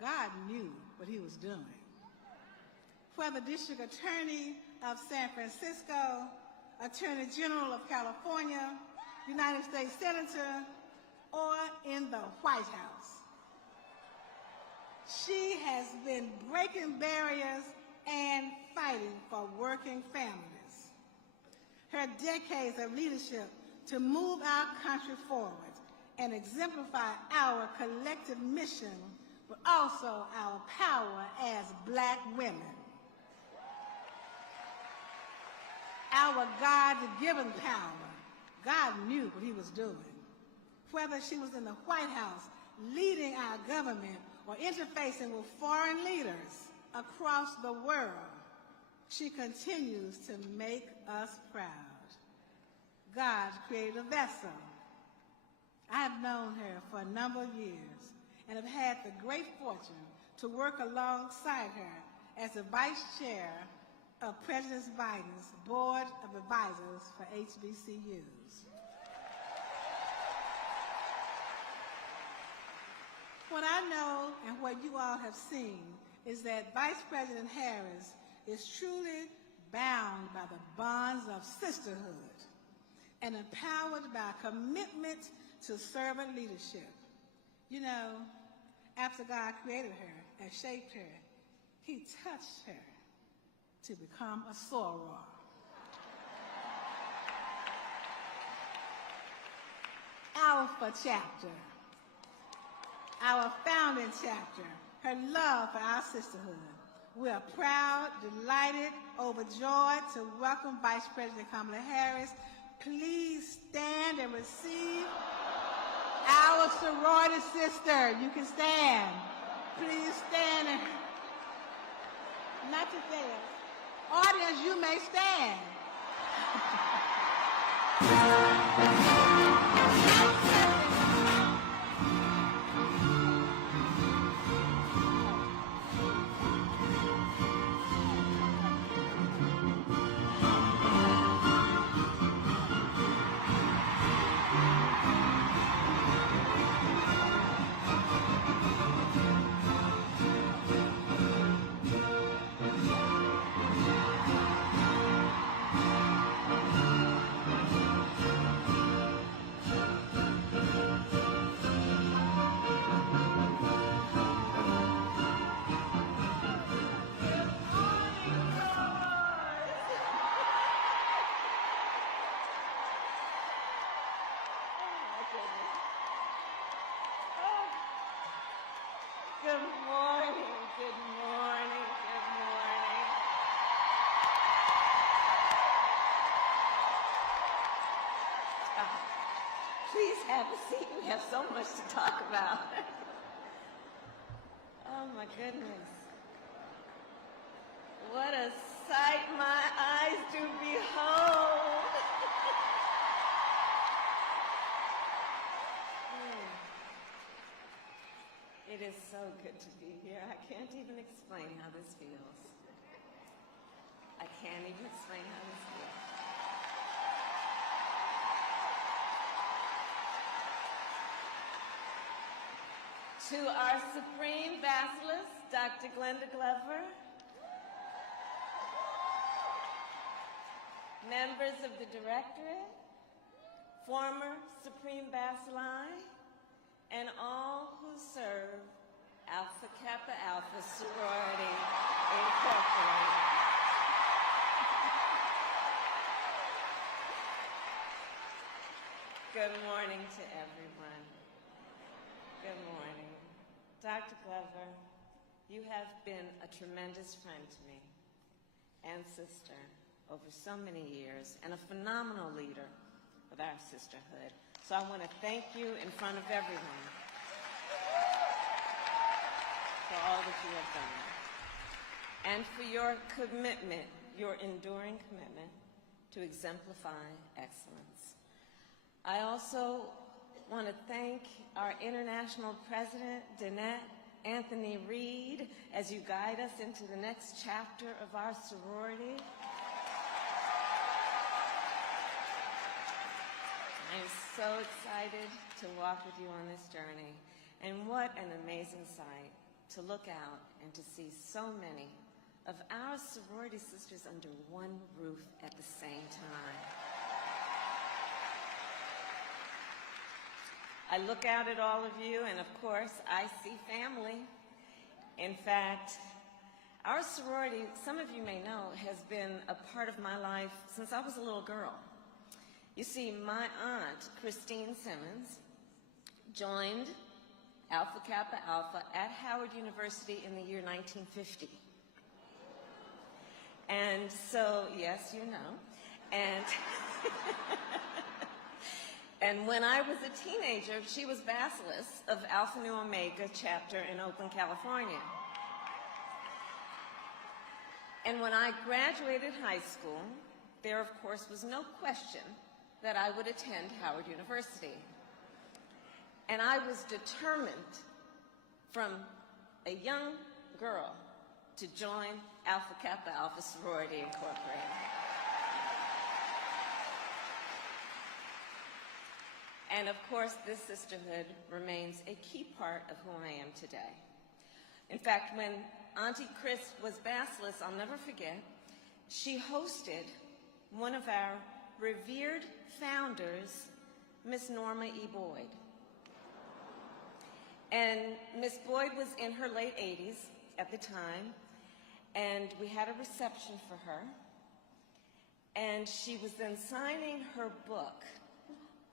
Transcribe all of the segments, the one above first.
God knew what he was doing. Whether District Attorney of San Francisco, Attorney General of California, United States Senator, or in the White House, she has been breaking barriers and fighting for working families. Her decades of leadership to move our country forward and exemplify our collective mission, but also our power as Black women. Our God-given power. God knew what he was doing. Whether she was in the White House leading our government or interfacing with foreign leaders across the world, she continues to make us proud. God created a vessel. I have known her for a number of years and have had the great fortune to work alongside her as the Vice Chair of President Biden's Board of Advisors for HBCUs. What I know and what you all have seen is that Vice President Harris is truly bound by the bonds of sisterhood and empowered by a commitment to servant leadership. You know, after God created her and shaped her, he touched her to become a soror. Alpha chapter, our founding chapter, her love for our sisterhood. We are proud, delighted, overjoyed to welcome Vice President Kamala Harris. Please stand and receive our sorority sister. You can stand. Please stand. And not to dance. Audience, you may stand. Good morning, good morning, good morning. Please have a seat. We have so much to talk about. Oh my goodness. What a sight my eyes do behold. It is so good to be here. I can't even explain how this feels. I can't even explain how this feels. To our Supreme Basilisk, Dr. Glenda Glover, members of the Directorate, former Supreme Bacilli, and all who serve Alpha Kappa Alpha Sorority Incorporated. Good morning to everyone. Good morning. Dr. Glover, you have been a tremendous friend to me and sister over so many years and a phenomenal leader of our sisterhood. So I want to thank you in front of everyone for all that you have done and for your commitment, your enduring commitment to exemplify excellence. I also want to thank our International President, Danette Anthony Reed, as you guide us into the next chapter of our sorority. I'm so excited to walk with you on this journey. And what an amazing sight to look out and to see so many of our sorority sisters under one roof at the same time. I look out at all of you, and of course, I see family. In fact, our sorority, some of you may know, has been a part of my life since I was a little girl. You see, my aunt, Christine Simmons, joined Alpha Kappa Alpha at Howard University in the year 1950. And so, yes, you know. And, and when I was a teenager, she was Bacillus of Alpha Nu Omega chapter in Oakland, California. And when I graduated high school, there, of course, was no question that I would attend Howard University. And I was determined from a young girl to join Alpha Kappa Alpha Sorority Incorporated. And of course, this sisterhood remains a key part of who I am today. In fact, when Auntie Chris was Bacillus, I'll never forget, she hosted one of our revered founders, Miss Norma E. Boyd. And Miss Boyd was in her late 80s at the time, and we had a reception for her. And she was then signing her book,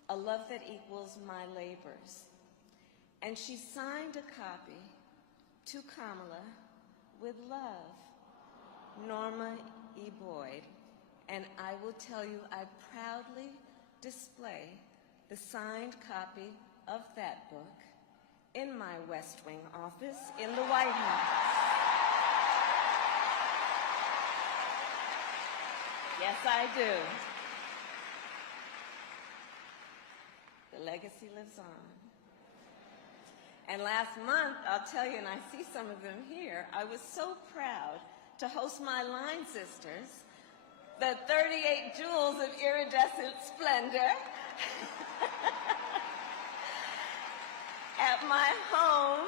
A Love That Equals My Labors. And she signed a copy to Kamala with love, Norma E. Boyd. And I will tell you, I proudly display the signed copy of that book in my West Wing office in the White House. Yes, I do. The legacy lives on. And last month, I'll tell you, and I see some of them here, I was so proud to host my line sisters, the 38 jewels of iridescent splendor, at my home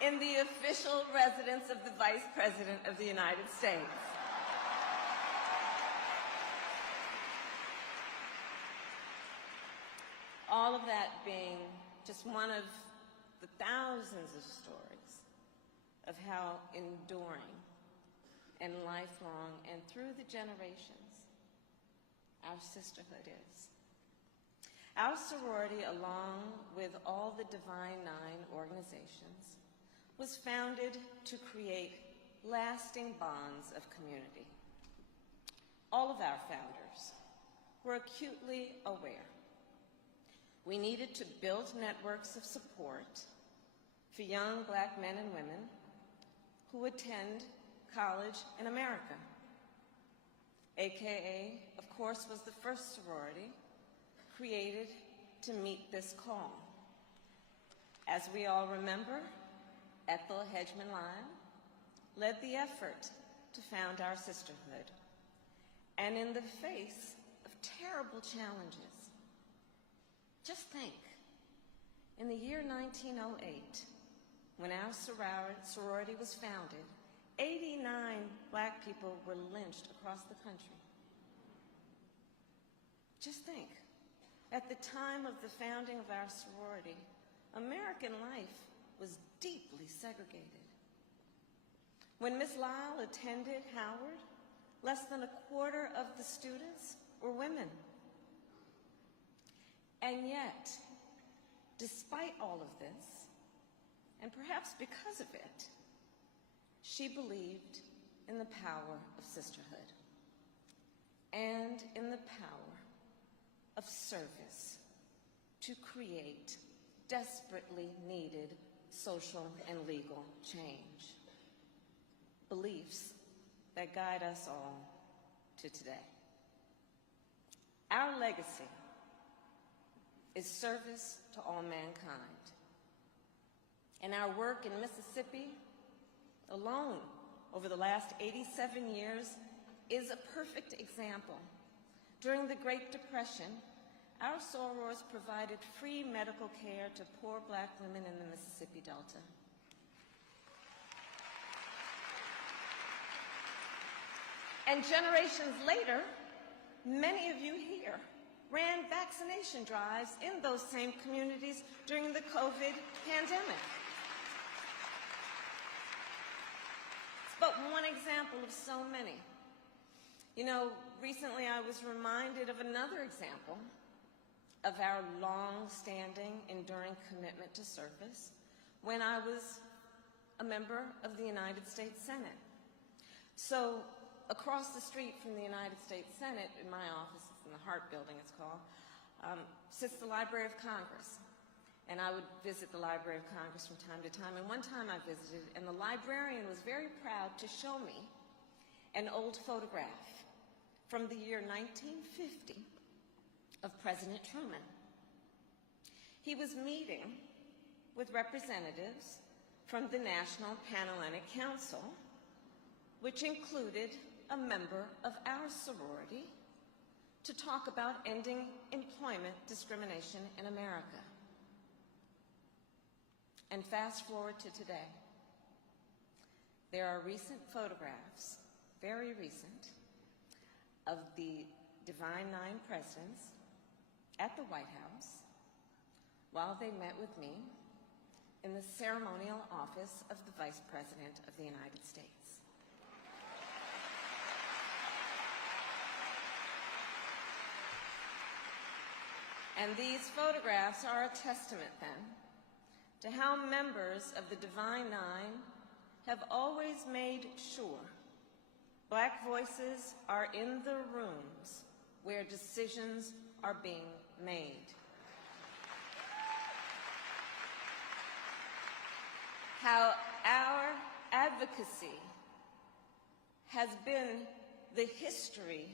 in the official residence of the Vice President of the United States. All of that being just one of the thousands of stories of how enduring and lifelong and through the generations our sisterhood is. Our sorority, along with all the Divine Nine organizations, was founded to create lasting bonds of community. All of our founders were acutely aware we needed to build networks of support for young Black men and women who attend college in America. AKA, of course, was the first sorority created to meet this call. As we all remember, Ethel Hedgeman Lyle led the effort to found our sisterhood. And in the face of terrible challenges, just think, in the year 1908, when our sorority was founded, 89 Black people were lynched across the country. Just think, at the time of the founding of our sorority, American life was deeply segregated. When Miss Lyle attended Howard, less than a quarter of the students were women. And yet, despite all of this, and perhaps because of it, she believed in the power of sisterhood and in the power of service to create desperately needed social and legal change. Beliefs that guide us all to today. Our legacy is service to all mankind. And our work in Mississippi alone over the last 87 years is a perfect example. During the Great Depression, our sorors provided free medical care to poor Black women in the Mississippi Delta. And generations later, many of you here ran vaccination drives in those same communities during the COVID pandemic. It's but one example of so many. You know, recently I was reminded of another example of our long-standing, enduring commitment to service when I was a member of the United States Senate. So, across the street from the United States Senate, in my office, it's in the Hart Building it's called, sits the Library of Congress. And I would visit the Library of Congress from time to time. And one time I visited, and the librarian was very proud to show me an old photograph from the year 1950 of President Truman. He was meeting with representatives from the National Panhellenic Council, which included a member of our sorority, to talk about ending employment discrimination in America. And fast forward to today. There are recent photographs, very recent, of the Divine Nine presidents at the White House while they met with me in the ceremonial office of the Vice President of the United States. And these photographs are a testament, then, to how members of the Divine Nine have always made sure Black voices are in the rooms where decisions are being made. How our advocacy has been the history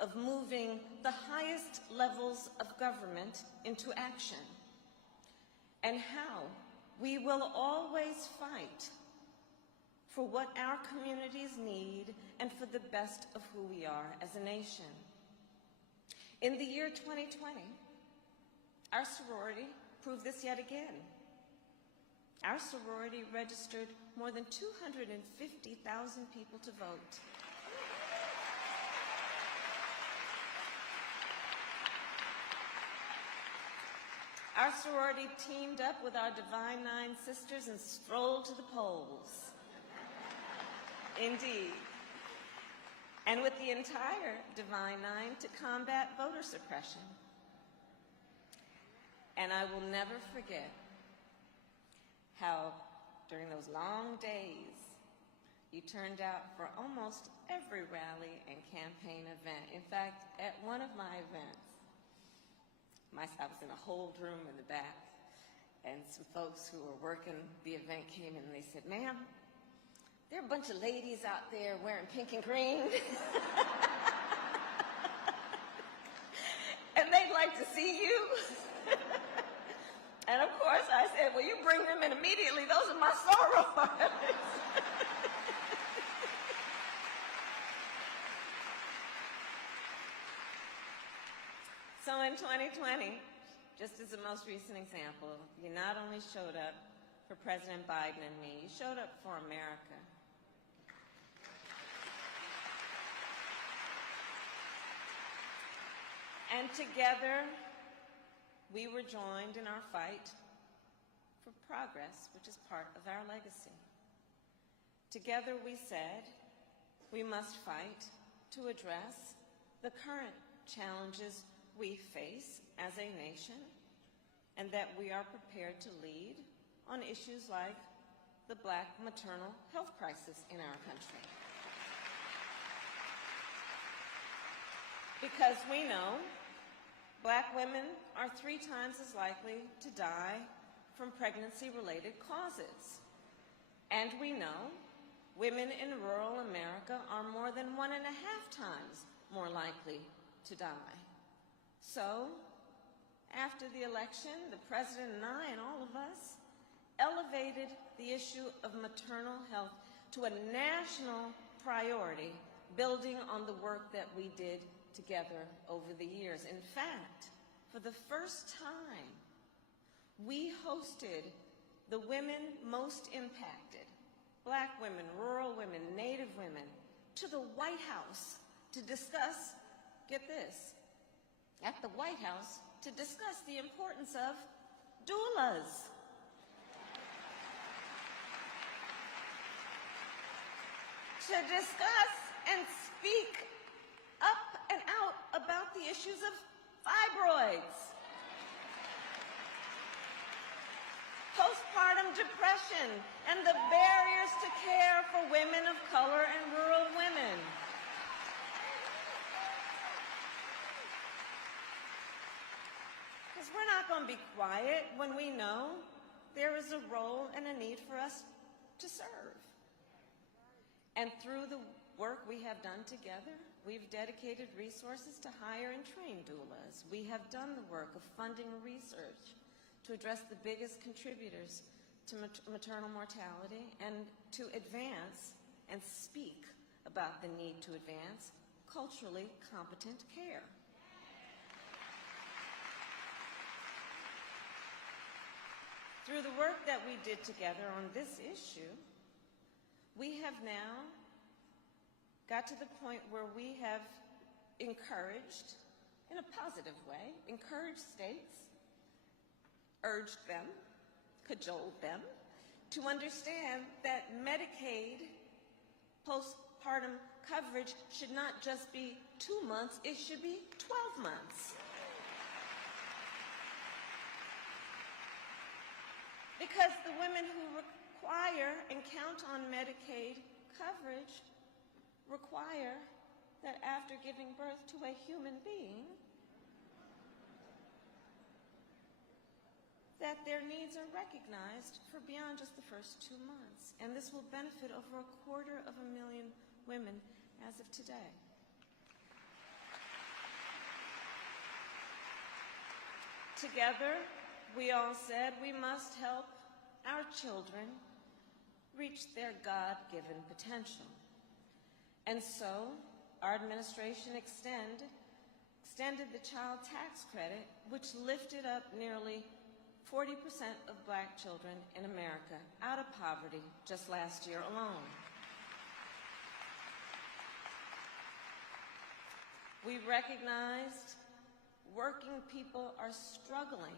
of moving the highest levels of government into action, and how we will always fight for what our communities need and for the best of who we are as a nation. In the year 2020, our sorority proved this yet again. Our sorority registered more than 250,000 people to vote. Our sorority teamed up with our Divine Nine sisters and strolled to the polls. Indeed. And with the entire Divine Nine to combat voter suppression. And I will never forget how, during those long days, you turned out for almost every rally and campaign event. In fact, at one of my events, I was in a hold room in the back, and some folks who were working the event came in and they said, "Ma'am, there are a bunch of ladies out there wearing pink and green, and they'd like to see you." And of course I said, "Well, you bring them in immediately. Those are my sorors." So in 2020, just as the most recent example, you not only showed up for President Biden and me, you showed up for America. And together, we were joined in our fight for progress, which is part of our legacy. Together, we said we must fight to address the current challenges we face as a nation, and that we are prepared to lead on issues like the Black maternal health crisis in our country. Because we know Black women are 3 times as likely to die from pregnancy-related causes. And we know women in rural America are more than 1.5 times more likely to die. So, after the election, the President and I and all of us elevated the issue of maternal health to a national priority, building on the work that we did together over the years. In fact, for the first time, we hosted the women most impacted, Black women, rural women, Native women, to the White House to discuss, get this, at the White House to discuss the importance of doulas. To discuss and speak up and out about the issues of fibroids, postpartum depression, and the barriers to care for women of color and rural women. Because we're not going to be quiet when we know there is a role and a need for us to serve. And through the work we have done together, we've dedicated resources to hire and train doulas. We have done the work of funding research to address the biggest contributors to maternal mortality and to advance and speak about the need to advance culturally competent care. Through the work that we did together on this issue, we have now got to the point where we have encouraged, in a positive way, encouraged states, urged them, cajoled them, to understand that Medicaid postpartum coverage should not just be 2 months, it should be 12 months. Because the women who require and count on Medicaid coverage require that after giving birth to a human being, that their needs are recognized for beyond just the first 2 months. And this will benefit over 250,000 women as of today. Together, we all said we must help our children reach their God-given potential. And so, our administration extended the child tax credit, which lifted up nearly 40% of Black children in America out of poverty just last year alone. We recognized working people are struggling,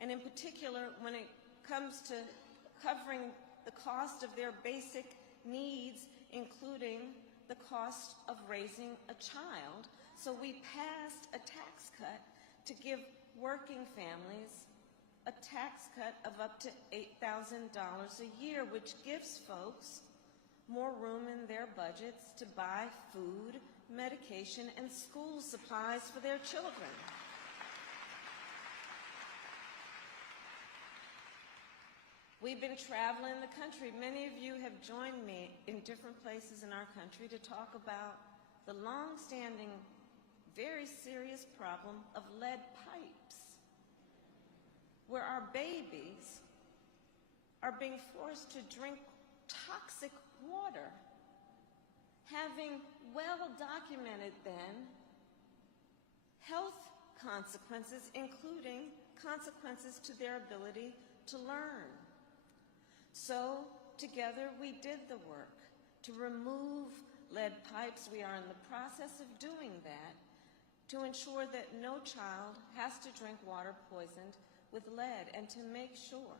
and in particular when it comes to covering the cost of their basic needs, including the cost of raising a child. So we passed a tax cut to give working families a tax cut of up to $8,000 a year, which gives folks more room in their budgets to buy food, medication, and school supplies for their children. We've been traveling the country. Many of you have joined me in different places in our country to talk about the long-standing, very serious problem of lead pipes, where our babies are being forced to drink toxic water, having well-documented then health consequences, including consequences to their ability to learn. So, together, we did the work to remove lead pipes. We are in the process of doing that to ensure that no child has to drink water poisoned with lead, and to make sure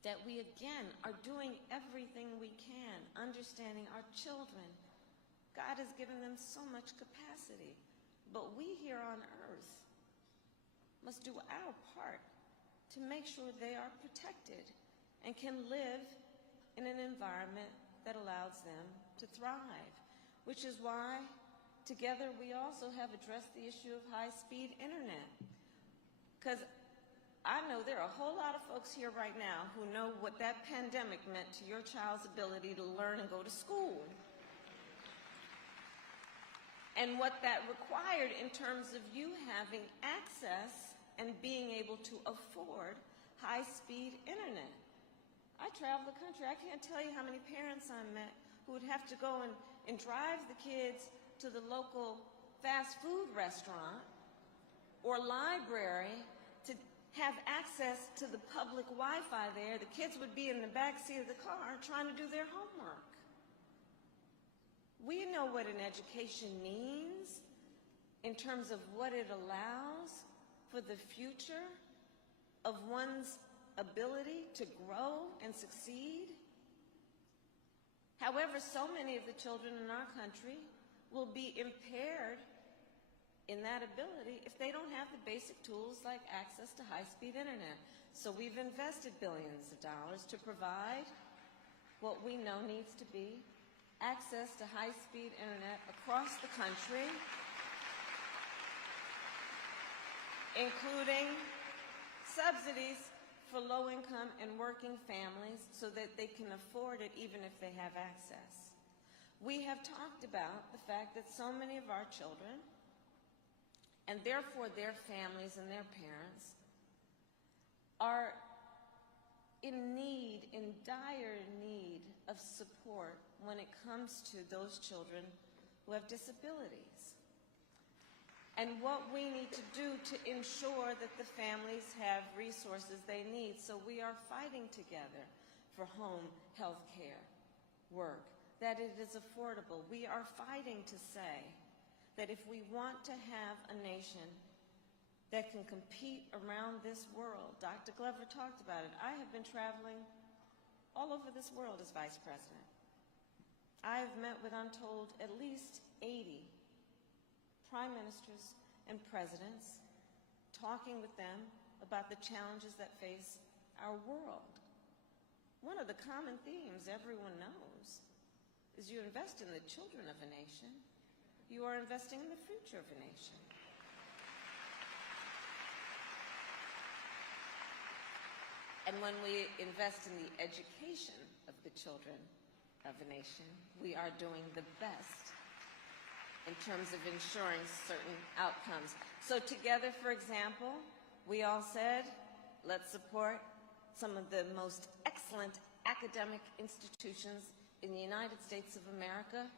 that we, again, are doing everything we can, understanding our children. God has given them so much capacity, but we here on earth must do our part to make sure they are protected and can live in an environment that allows them to thrive, which is why together we also have addressed the issue of high-speed internet. Because I know there are a whole lot of folks here right now who know what that pandemic meant to your child's ability to learn and go to school, and what that required in terms of you having access and being able to afford high-speed internet. I travel the country. I can't tell you how many parents I met who would have to go and drive the kids to the local fast food restaurant or library to have access to the public Wi-Fi there. The kids would be in the back seat of the car trying to do their homework. We know what an education means in terms of what it allows for the future of one's ability to grow and succeed. However, so many of the children in our country will be impaired in that ability if they don't have the basic tools like access to high-speed internet. So we've invested billions of dollars to provide what we know needs to be access to high-speed internet across the country, including subsidies for low-income and working families so that they can afford it even if they have access. We have talked about the fact that so many of our children, and therefore their families and their parents, are in dire need of support when it comes to those children who have disabilities. And what we need to do to ensure that the families have resources they need. So we are fighting together for home health care, work, that it is affordable. We are fighting to say that if we want to have a nation that can compete around this world, Dr. Glover talked about it. I have been traveling all over this world as vice president. I have met with, I'm told, at least 80 prime ministers and presidents, talking with them about the challenges that face our world. One of the common themes everyone knows is you invest in the children of a nation, you are investing in the future of a nation. And when we invest in the education of the children of a nation, we are doing the best in terms of ensuring certain outcomes. So together, for example, we all said, let's support some of the most excellent academic institutions in the United States of America,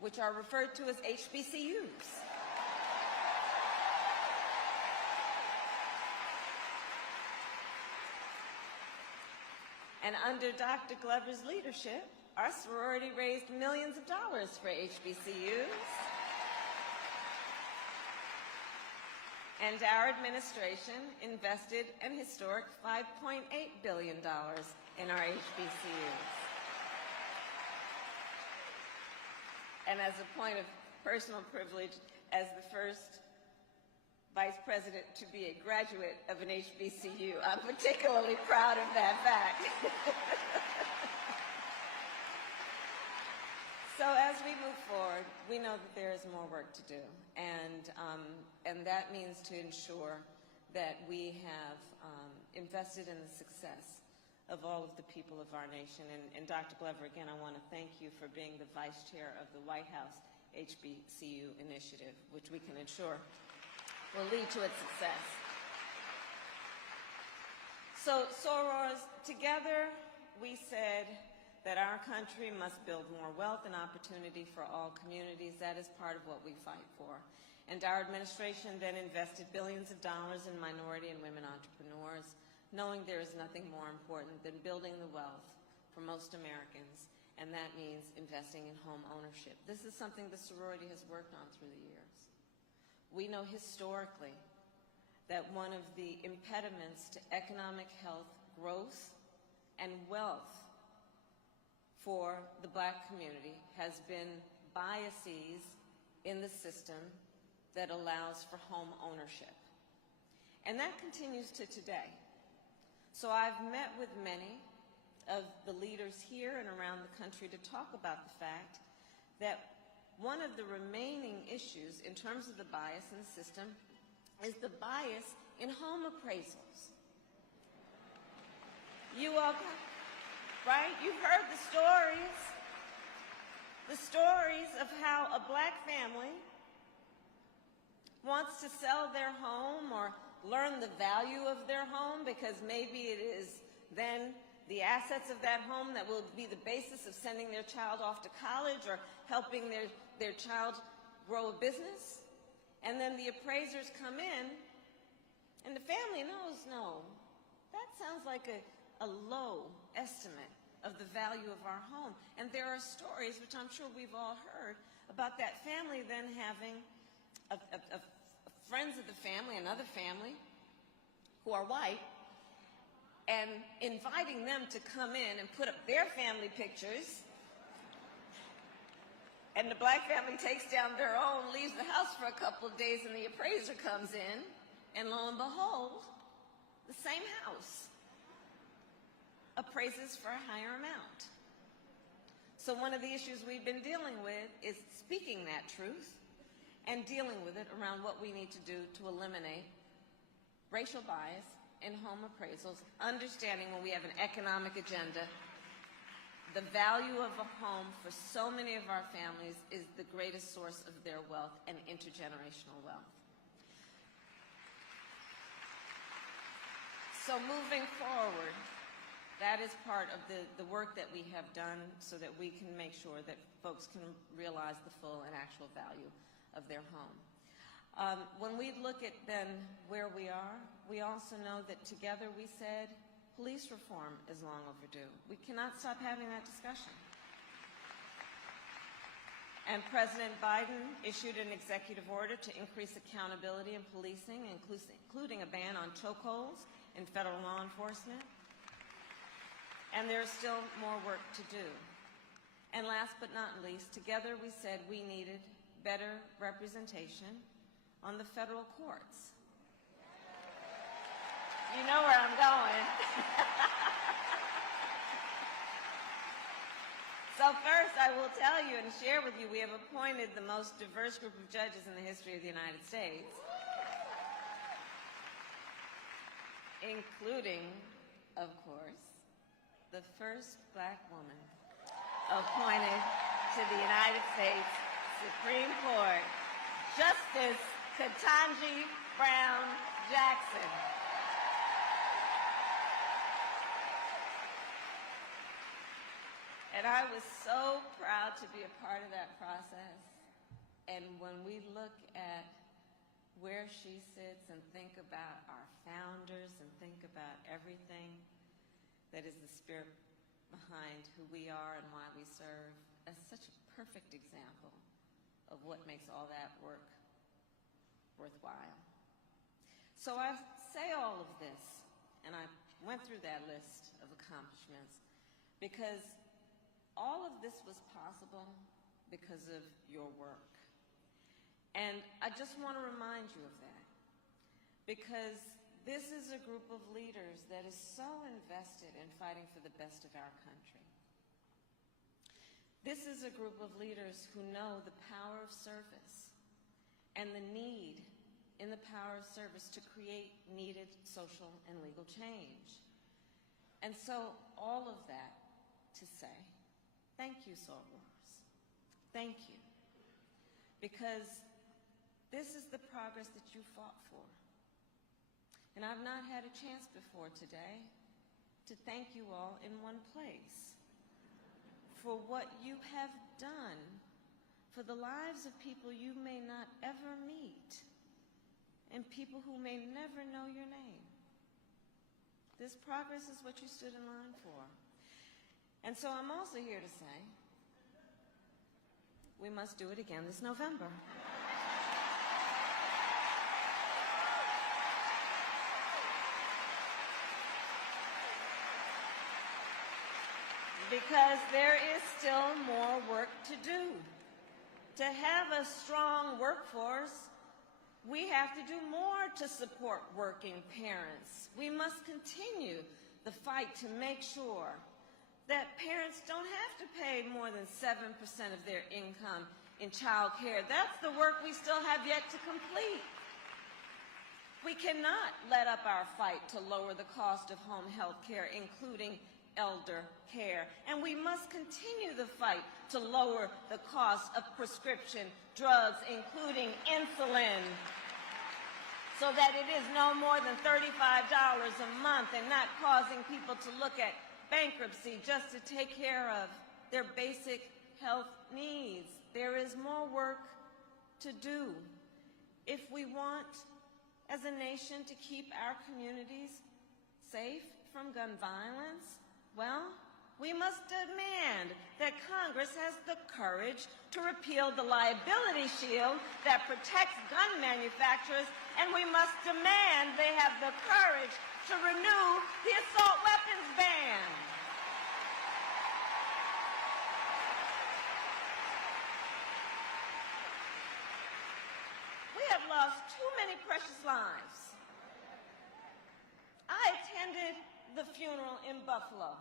which are referred to as HBCUs. And under Dr. Glover's leadership, our sorority raised millions of dollars for HBCUs. And our administration invested an historic $5.8 billion in our HBCUs. And as a point of personal privilege, as the first vice president to be a graduate of an HBCU, I'm particularly proud of that fact. So as we move forward, we know that there is more work to do, and that means to ensure that we have invested in the success of all of the people of our nation. And Dr. Glover, again, I want to thank you for being the vice chair of the White House HBCU initiative, which we can ensure will lead to its success. So, sorors, together we said that our country must build more wealth and opportunity for all communities. That is part of what we fight for. And our administration then invested billions of dollars in minority and women entrepreneurs, knowing there is nothing more important than building the wealth for most Americans, and that means investing in home ownership. This is something the sorority has worked on through the years. We know historically that one of the impediments to economic health, growth, and wealth for the Black community has been biases in the system that allows for home ownership. And that continues to today. So I've met with many of the leaders here and around the country to talk about the fact that one of the remaining issues in terms of the bias in the system is the bias in home appraisals. You all, right? You've heard the stories of how a Black family wants to sell their home or learn the value of their home because maybe it is then the assets of that home that will be the basis of sending their child off to college or helping their child grow a business. And then the appraisers come in, and the family knows, no, that sounds like a low estimate. of the value of our home. And there are stories, which I'm sure we've all heard, about that family then having friends of the family, another family, who are white, and inviting them to come in and put up their family pictures. And the black family takes down their own, leaves the house for a couple of days, and the appraiser comes in, and lo and behold, the same house appraises for a higher amount. So one of the issues we've been dealing with is speaking that truth and dealing with it around what we need to do to eliminate racial bias in home appraisals, understanding when we have an economic agenda, the value of a home for so many of our families is the greatest source of their wealth and intergenerational wealth. So moving forward, that is part of the work that we have done so that we can make sure that folks can realize the full and actual value of their home. When we look at then where we are, we also know that together we said police reform is long overdue. We cannot stop having that discussion. And President Biden issued an executive order to increase accountability in policing, including a ban on chokeholds in federal law enforcement. And there's still more work to do. And last but not least, together we said we needed better representation on the federal courts. You know where I'm going. So first, I will tell you and share with you, we have appointed the most diverse group of judges in the history of the United States, including, of course, the first black woman appointed to the United States Supreme Court, Justice Ketanji Brown Jackson. And I was so proud to be a part of that process. And when we look at where she sits and think about our founders and think about everything that is the spirit behind who we are and why we serve, as such a perfect example of what makes all that work worthwhile. So I say all of this, and I went through that list of accomplishments, because all of this was possible because of your work. And I just want to remind you of that, because this is a group of leaders that is so invested in fighting for the best of our country. This is a group of leaders who know the power of service and the need in the power of service to create needed social and legal change. And so all of that to say, thank you, sorors. Thank you. Because this is the progress that you fought for. And I've not had a chance before today to thank you all in one place for what you have done for the lives of people you may not ever meet and people who may never know your name. This progress is what you stood in line for. And so I'm also here to say we must do it again this November. Because there is still more work to do. To have a strong workforce, we have to do more to support working parents. We must continue the fight to make sure that parents don't have to pay more than 7% of their income in child care. That's the work we still have yet to complete. We cannot let up our fight to lower the cost of home health care, including elder care. And we must continue the fight to lower the cost of prescription drugs, including insulin, so that it is no more than $35 a month and not causing people to look at bankruptcy just to take care of their basic health needs. There is more work to do if we want, as a nation, to keep our communities safe from gun violence. Well, We must demand that Congress has the courage to repeal the liability shield that protects gun manufacturers, and we must demand they have the courage to renew the assault weapons ban. We have lost too many precious lives. I attended the funeral in Buffalo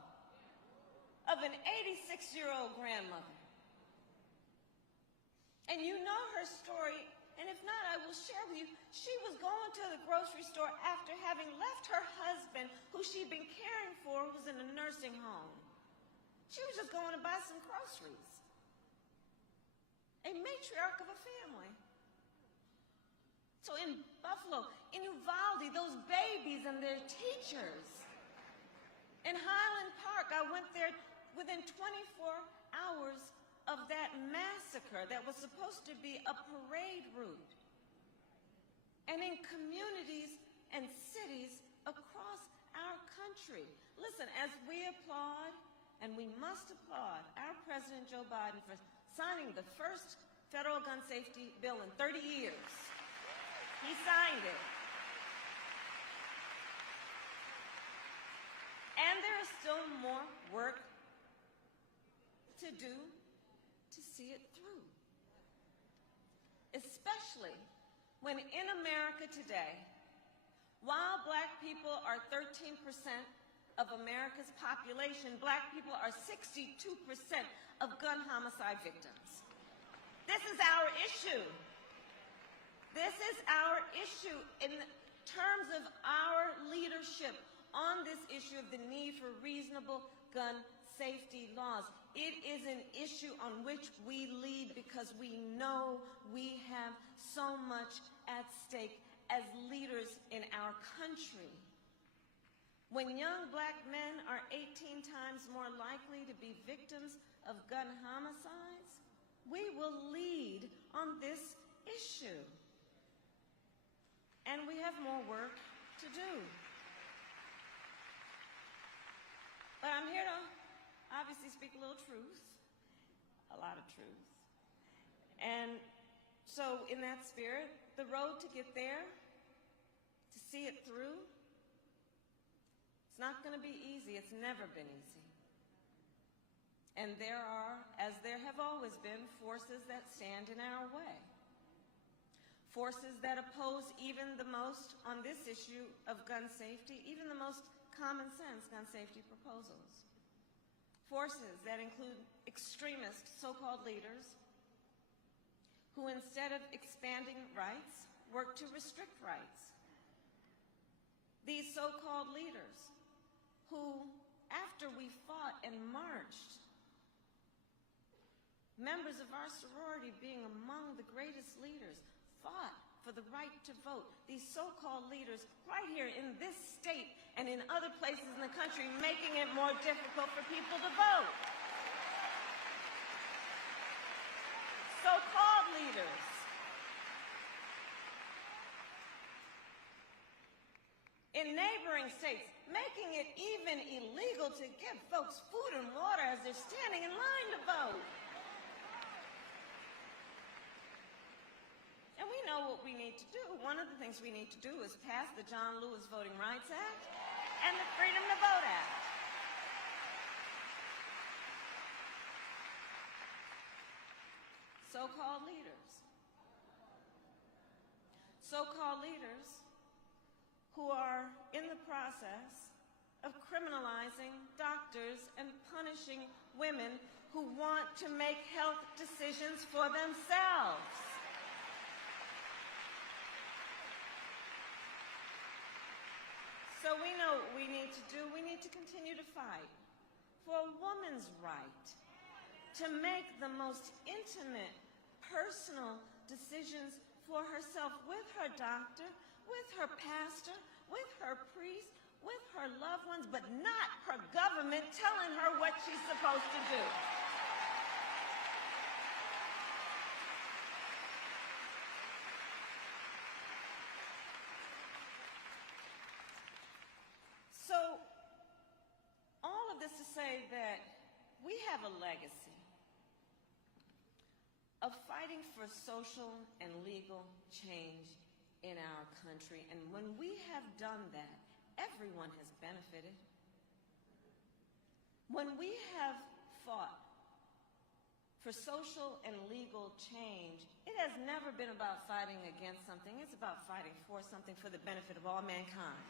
of an 86-year-old grandmother. And you know her story, and if not, I will share with you. She was going to the grocery store after having left her husband, who she'd been caring for, who was in a nursing home. She was just going to buy some groceries. A matriarch of a family. So in Buffalo, in Uvalde, those babies and their teachers. In Highland Park, I went there within 24 hours of that massacre that was supposed to be a parade route. And in communities and cities across our country. Listen, as we applaud, and we must applaud, our President Joe Biden for signing the first federal gun safety bill in 30 years. He signed it. And there is still more work to do to see it through. Especially when in America today, while black people are 13% of America's population, black people are 62% of gun homicide victims. This is our issue. This is our issue in terms of our leadership on this issue of the need for reasonable gun safety laws. It is an issue on which we lead because we know we have so much at stake as leaders in our country. When young black men are 18 times more likely to be victims of gun homicides, we will lead on this issue. And we have more work to do. But I'm here to obviously speak a little truth, a lot of truth. And so in that spirit, the road to get there, to see it through, it's not going to be easy. It's never been easy. And there are, as there have always been, forces that stand in our way. Forces that oppose even the most on this issue of gun safety, even the most common sense gun safety proposals. Forces that include extremist so-called leaders who, instead of expanding rights, work to restrict rights. These so-called leaders who, after we fought and marched, members of our sorority being among the greatest leaders, fought for the right to vote. These so-called leaders right here in this state and in other places in the country making it more difficult for people to vote. So-called leaders. In neighboring states, making it even illegal to give folks food and water as they're standing in line to vote. And we know what we need to do. One of the things we need to do is pass the John Lewis Voting Rights Act and the Freedom to Vote Act. So-called leaders. So-called leaders who are in the process of criminalizing doctors and punishing women who want to make health decisions for themselves. So we know what we need to do. We need to continue to fight for a woman's right to make the most intimate, personal decisions for herself with her doctor, with her pastor, with her priest, with her loved ones, but not her government telling her what she's supposed to do. So, all of this to say that we have a legacy of fighting for social and legal change in our country. And when we have done that, everyone has benefited. When we have fought for social and legal change, it has never been about fighting against something. It's about fighting for something for the benefit of all mankind.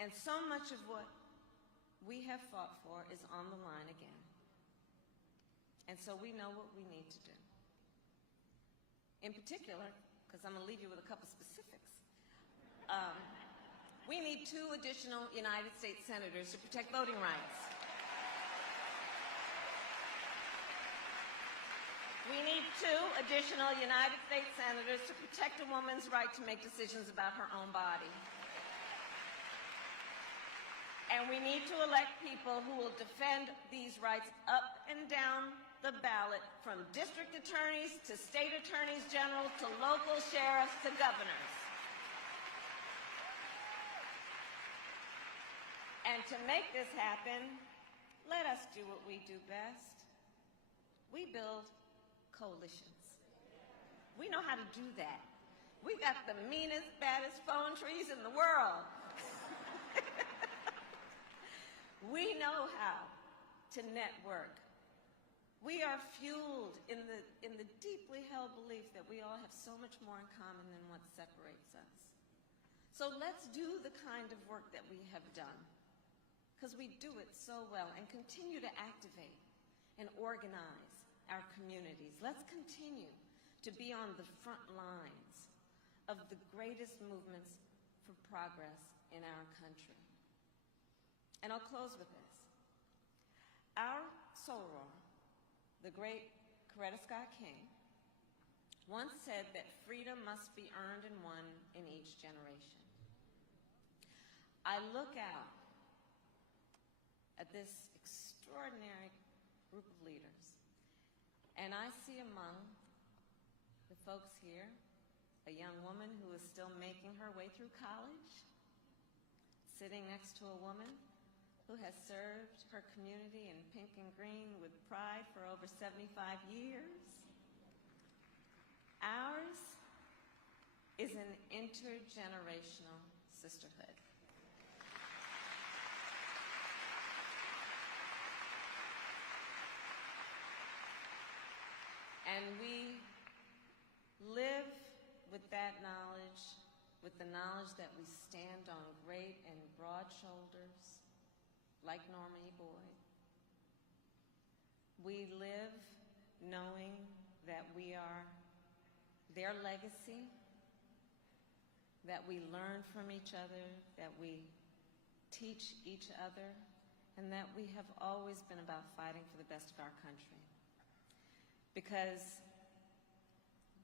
And so much of what we have fought for is on the line again. And so we know what we need to do. In particular, because I'm going to leave you with a couple specifics, we need 2 additional United States senators to protect voting rights. We need 2 additional United States senators to protect a woman's right to make decisions about her own body. And we need to elect people who will defend these rights up and down the ballot, from district attorneys to state attorneys general to local sheriffs to governors. And to make this happen, let us do what we do best. We build coalitions. We know how to do that. We got the meanest, baddest phone trees in the world. We know how to network. We are fueled in the deeply held belief that we all have so much more in common than what separates us. So let's do the kind of work that we have done, because we do it so well, and continue to activate and organize our communities. Let's continue to be on the front lines of the greatest movements for progress in our country. And I'll close with this. Our soror, the great Coretta Scott King, once said that freedom must be earned and won in each generation. I look out at this extraordinary group of leaders, and I see among the folks here a young woman who is still making her way through college, sitting next to a woman who has served her community in pink and green with pride for over 75 years. Ours is an intergenerational sisterhood. And we live with that knowledge, with the knowledge that we stand on great and broad shoulders, like Norma E. Boyd. We live knowing that we are their legacy, that we learn from each other, that we teach each other, and that we have always been about fighting for the best of our country. Because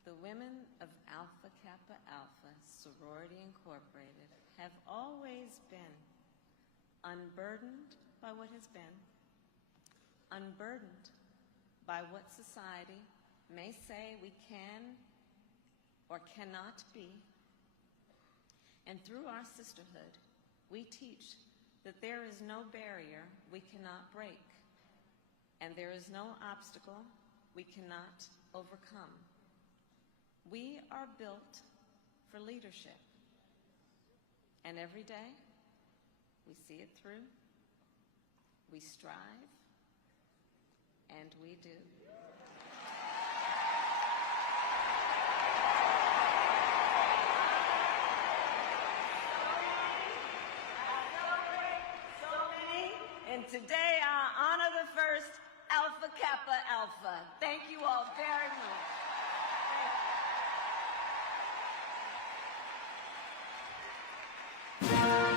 the women of Alpha Kappa Alpha, Sorority Incorporated, have always been unburdened by what has been, unburdened by what society may say we can or cannot be. And through our sisterhood, we teach that there is no barrier we cannot break, and there is no obstacle we cannot overcome. We are built for leadership, and every day we see it through, we strive, and we do. And today I honor the first Alpha Kappa Alpha. Thank you all very much.